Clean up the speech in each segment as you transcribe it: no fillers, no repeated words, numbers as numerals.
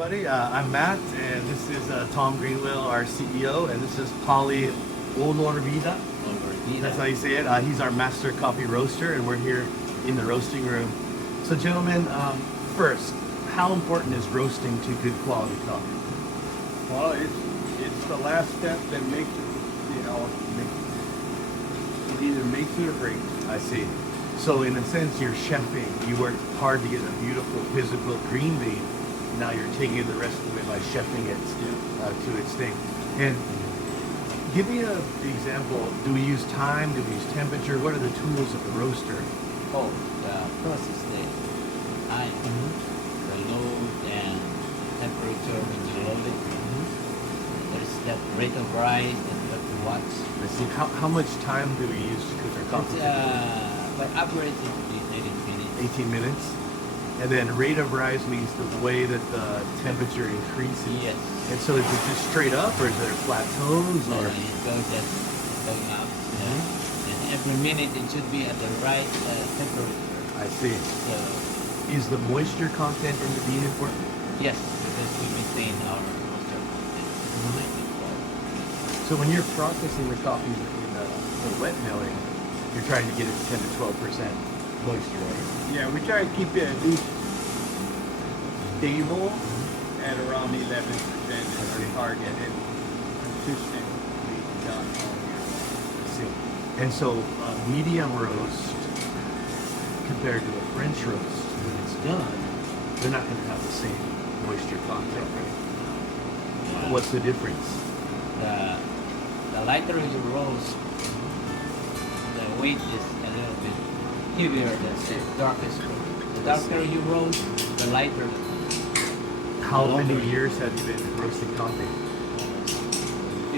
everybody. I'm Matt, and this is Tom Greenwell, our CEO, and this is Polly Olorvida. That's how you say it. He's our master coffee roaster, and we're here in the roasting room. So, gentlemen, first, how important is roasting to good quality coffee? Well, it's the last step that makes it, it either makes it or breaks it. I see. So, in a sense, you're chefing. You worked hard to get a beautiful physical green bean. Now you're taking the rest of it by chefing it to its thing. And give me an example. Do we use time? Do we use temperature? What are the tools of the roaster? Oh, the process the high, the low, and temperature when you roll it. There's that rate of rise and what watts. I see. How much time do we use to cook our coffee? By average, it would be 18 minutes. 18 minutes. And then rate of rise means the way that the temperature increases. Yes. And so is it just straight up, or is there plateaus, or? It goes just going up. And every minute it should be at the right temperature. I see. So, Is the moisture content in the bean important? yes, because we maintain our moisture content. So when you're processing the coffee in the wet milling, you're trying to get it 10 to 12% moisture, right? Yeah, we try to keep it at least stable at around 11% is our target and consistently done all year long. I see. And so medium roast compared to a French roast, when it's done, they're not going to have the same moisture content, right? Yeah. What's the difference? The lighter you roast, the weight is a little bit heavier than the darkest roast. The darker you roast, the lighter. How many longer. years have you been roasting coffee?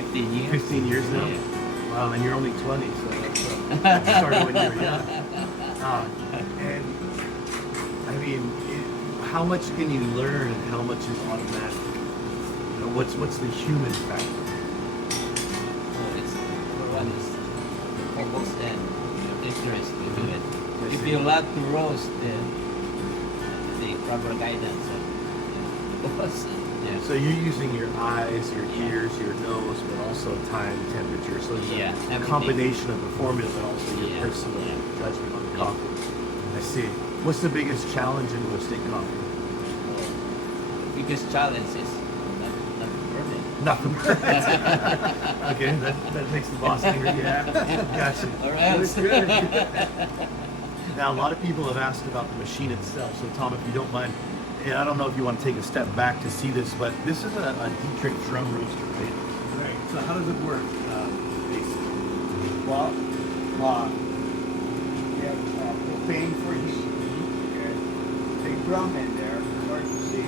15 years. 15 years now? Yeah. Wow, and you're only 20, so that started when you were young. And I mean, how much can you learn and how much is automatic? You know, what's the human factor? Oh, it's number one is focus and interest to do it. If you love to roast, then the proper guidance of focus. Yeah. So you're using your eyes, your ears, your nose, but also time, temperature. So it's Yeah, a everything. combination of the formula, but also your Yeah, personal yeah. judgment on the coffee. I see. What's the biggest challenge in roasting coffee? Biggest challenge is not burning. Not the Okay, that makes the boss angry. Yeah, gotcha. Or else. Now, a lot of people have asked about the machine itself. So, Tom, if you don't mind, and I don't know if you want to take a step back to see this, but this is a Dietrich drum roaster, right? Right. So, how does it work, basically? Well, we have propane for heat. Okay. Big drum in there, it's hard to see,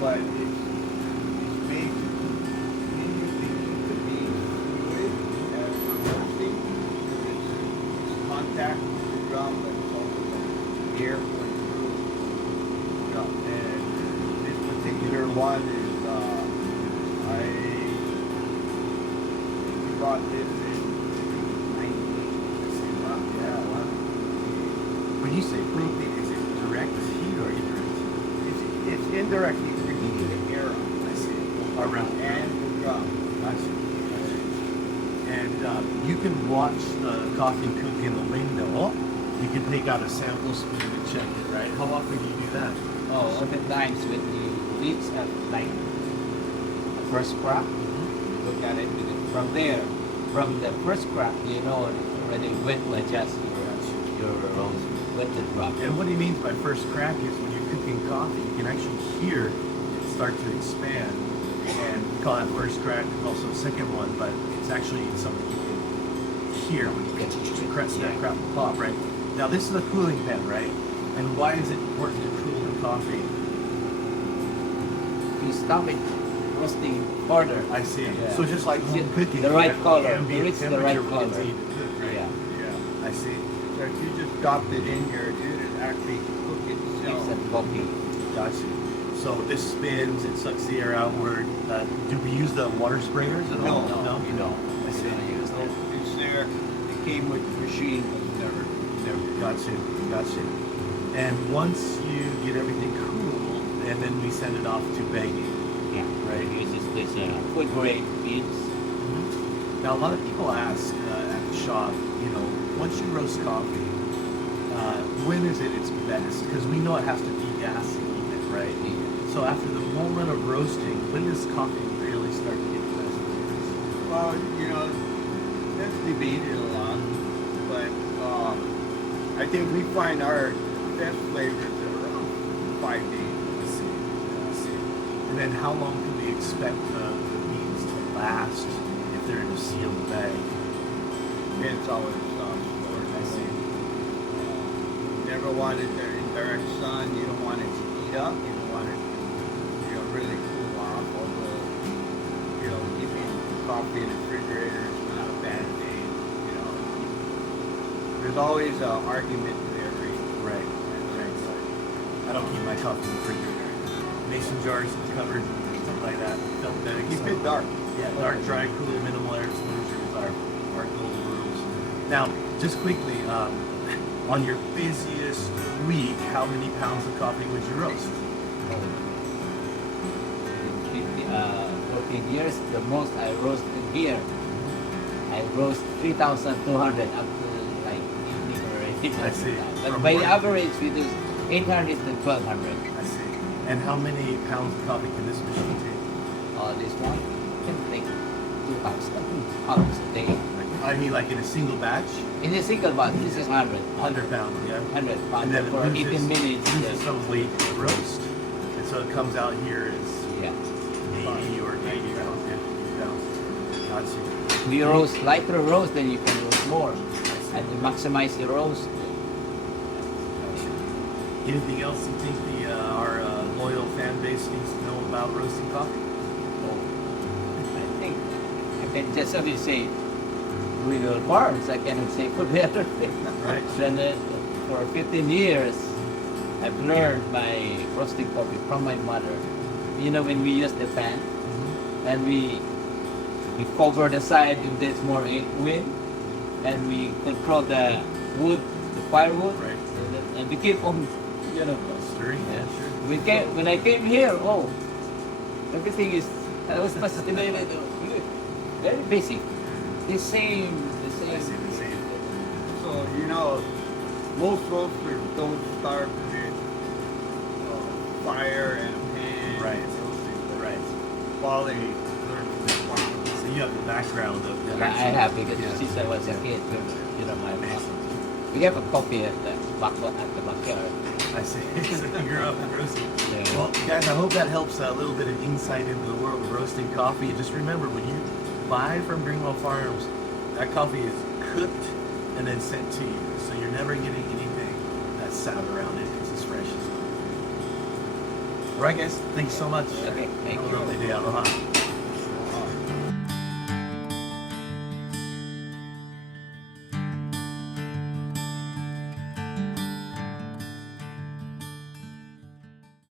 but it's made to continuously keep the bean fluid as we're roasting. It's contact with the drum, but it's also the air going through the drum. And this particular one is, we bought this in 1998. Yeah, wow. When you say propane, is it direct heat or indirect? It's indirect heat. We're heating the air up. I see. Around. And the drum. Gotcha. And you can watch the coffee cook in the window. You can take out a sample spoon and check it, right? How often do you do that? Oh, oftentimes when you reach at like the first crack, you look at it from there. From the first crack, you know it's already wet to adjust your roast, wet to drop. And what he means by first crack is when you're cooking coffee, you can actually hear it start to expand. And we call that first crack. There's also a second one, but it's actually something you can hear when you get to crest that crap will pop, right? Now this is a cooling pen, right? And why is it important to cool the coffee? You stop it roasting harder. I see. Yeah. So just like home cooking, the right you have color. ambient Reach the right temperature when it's color. needed to cook, right? Yeah. Yeah, I see. So if you just dropped it in here, dude, it actually cook itself. It's a coffee. Gotcha. So this spins, it sucks the air outward. Do we use the water sprayers at all? No, you don't. I see. So it's there. It came with the machine, but never. Gotcha. And once you get everything cool, and then we send it off to bagging. Yeah, Right. it uses this food grade beans. Now, a lot of people ask at the shop, you know, once you roast coffee, when is it its best? Because we know it has to degas a little bit, right? So after the moment of roasting, when does coffee really start to get the best flavors? Well, you know, that's debated a lot, but I think we find our best flavors at around 5 days. I see. And then how long can we expect the beans to last if they're in a sealed bag? It's always stored. I see. Never want it there in direct sun. You don't want it to heat up. You don't want it to, really cool off. Although, keeping coffee in the refrigerator is not a bad thing. There's always an argument to every. Right. I don't keep my coffee in the refrigerator. Mason jars covered, stuff like that. Don't Keep it dark. Yeah, dark, dry, cool, minimal air exposure is our golden rules. Now, just quickly, on your busiest week, how many pounds of coffee would you roast? 14 years, the most I roast in here, I roast 3,200 up to like evening or anything. I see. But From by morning. average, we do 800 to 1,200. I see. And how many pounds of coffee can this machine take? This one can take 2,000 pounds a day. I mean, like in a single batch? In a single batch, this is 100. 100 pounds, yeah? 100 And pounds then it for 18 minutes. loses some weight in the roast. And so it comes out here as Yeah. 80 or 90 pounds, 50 pounds. Gotcha. We roast lighter roast, then you can roast more. And to maximize the roast. Anything else you think our loyal fan base needs to know about roasting coffee? I think I can just only say Greenwell Farms. I cannot say for the other thing. Right. Then for 15 years, I've learned my roasting coffee from my mother. You know, when we use the pan and we cover the side if there's more wind, and we control the wood, the firewood, Right. and we keep on, Stirring? Yeah. Sure. When I came here, everything is, I was fascinated, very basic. The same. I see the same. So, most roasters don't start with fire and a pan. Right. Roasting, Right. quality learn from the farm. So you have the background of the I have because Yeah. since I was a kid, my mom. We have a copy at the backyard. I see. So you grew up roasting. Yeah. Well, guys, I hope that helps a little bit of insight into the world of roasting coffee. And just remember, when you buy from Greenwell Farms, that coffee is cooked and then sent to you. So you're never getting anything that's sat around it. It's as fresh as it. All right, guys. Thanks so much. Okay, thank Have a you. lovely day. Aloha.